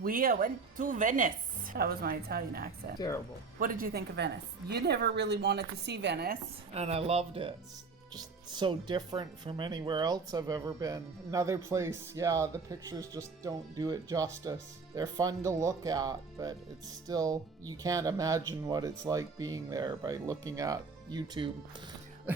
We went to Venice. That was my Italian accent. Terrible. What did you think of Venice? You never really wanted to see Venice. And I loved it. It's just so different from anywhere else I've ever been. Another place, yeah, the pictures just don't do it justice. They're fun to look at, but it's still, you can't imagine what it's like being there by looking at YouTube.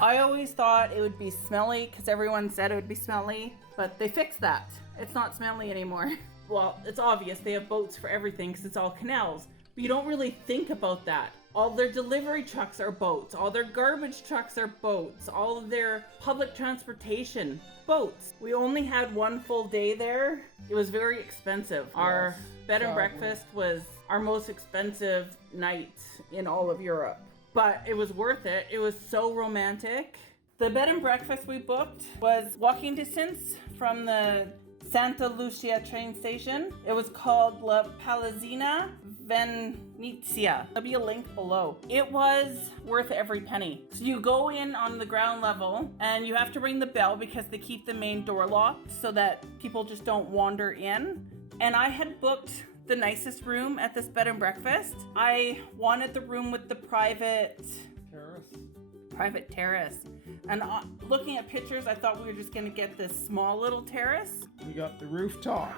I always thought it would be smelly because everyone said it would be smelly, but they fixed that. It's not smelly anymore. Well, it's obvious they have boats for everything because it's all canals, but you don't really think about that. All their delivery trucks are boats. All their garbage trucks are boats. All of their public transportation, boats. We only had one full day there. It was very expensive. Our bed and breakfast was our most expensive night in all of Europe. But it was worth it. It was so romantic. The bed and breakfast we booked was walking distance from the Santa Lucia train station. It was called La Palazzina Venezia. There'll be a link below. It was worth every penny. So you go in on the ground level and you have to ring the bell because they keep the main door locked so that people just don't wander in. And I had booked the nicest room at this bed and breakfast. I wanted the room with the private terrace. And looking at pictures, I thought we were just gonna get this small little terrace. We got the rooftop.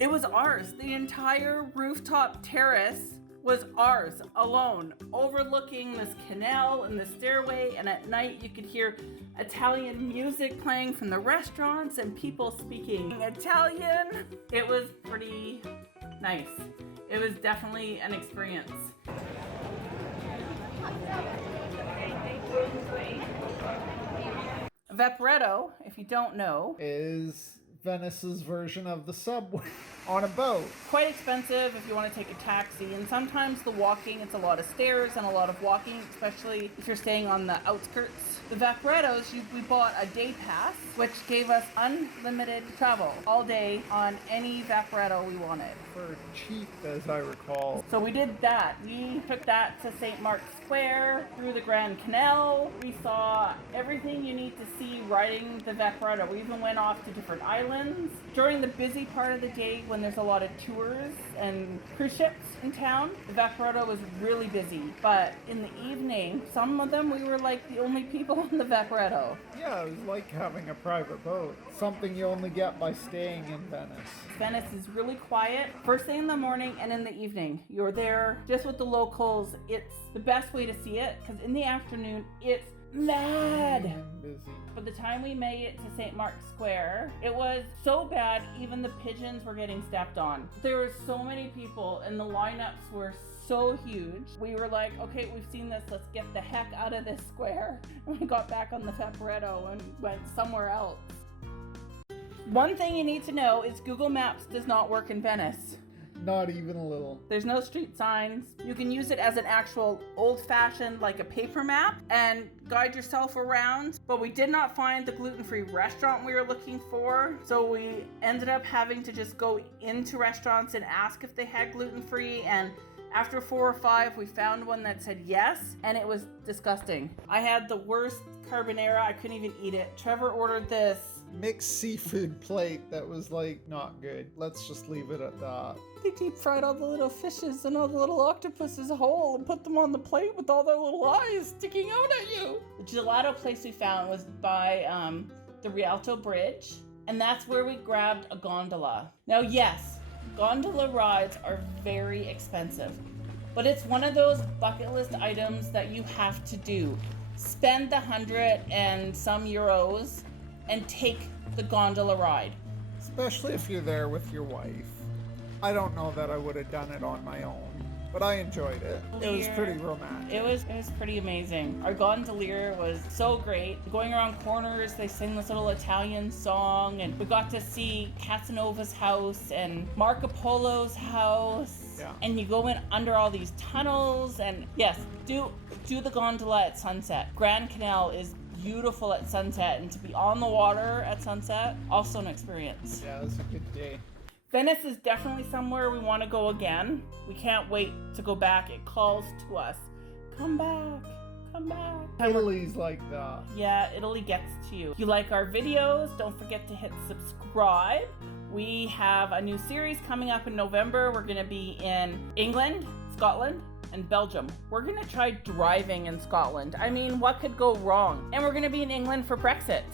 It was ours. The entire rooftop terrace was ours alone, overlooking this canal and the stairway. And at night you could hear Italian music playing from the restaurants and people speaking Italian. It was pretty nice. It was definitely an experience. Vaporetto, if you don't know, is Venice's version of the subway on a boat. Quite expensive if you want to take a taxi, and sometimes the walking, it's a lot of stairs and a lot of walking, especially if you're staying on the outskirts. The Vaporettos, we bought a day pass, which gave us unlimited travel all day on any Vaporetto we wanted. For cheap, as I recall. So we did that. We took that to St. Mark's Square, through the Grand Canal. We saw everything you need to see riding the Vaporetto. We even went off to different islands. During the busy part of the day when there's a lot of tours and cruise ships in town, the Vaporetto was really busy. But in the evening, some of them, we were like the only people on the Vaporetto. Yeah, it was like having a private boat. Something you only get by staying in Venice. Venice is really quiet. First thing in the morning and in the evening. You're there just with the locals. It's the best way to see it because in the afternoon, it's mad. Busy. By the time we made it to St. Mark's Square, it was so bad even the pigeons were getting stepped on. There were so many people and the lineups were so huge. We were like, okay, we've seen this, let's get the heck out of this square. And we got back on the Vaporetto and went somewhere else. One thing you need to know is Google Maps does not work in Venice. Not even a little. There's no street signs. You can use it as an actual old-fashioned, like a paper map, and guide yourself around. But we did not find the gluten-free restaurant we were looking for, so we ended up having to just go into restaurants and ask if they had gluten-free, and after 4 or 5, we found one that said yes, and it was disgusting. I had the worst carbonara. I couldn't even eat it. Trevor ordered this mixed seafood plate that was like not good. Let's just leave it at that. They deep fried all the little fishes and all the little octopuses whole and put them on the plate with all their little eyes sticking out at you. The gelato place we found was by the Rialto Bridge, and that's where we grabbed a gondola. Now, yes, gondola rides are very expensive, but it's one of those bucket list items that you have to do. Spend the 100 and some euros and take the gondola ride. Especially if you're there with your wife. I don't know that I would have done it on my own, but I enjoyed it. It was pretty romantic. It was pretty amazing. Our gondolier was so great. Going around corners, they sing this little Italian song, and we got to see Casanova's house and Marco Polo's house. Yeah. And you go in under all these tunnels, and yes, do the gondola at sunset. Grand Canal is beautiful at sunset, and to be on the water at sunset, also an experience. Yeah, it was a good day. Venice is definitely somewhere we want to go again. We can't wait to go back. It calls to us. Come back. come back. Italy's like that. Yeah, Italy gets to you. If you like our videos, don't forget to hit subscribe. We have a new series coming up in November. We're going to be in England, Scotland, and Belgium. We're going to try driving in Scotland. I mean, what could go wrong? And we're going to be in England for Brexit.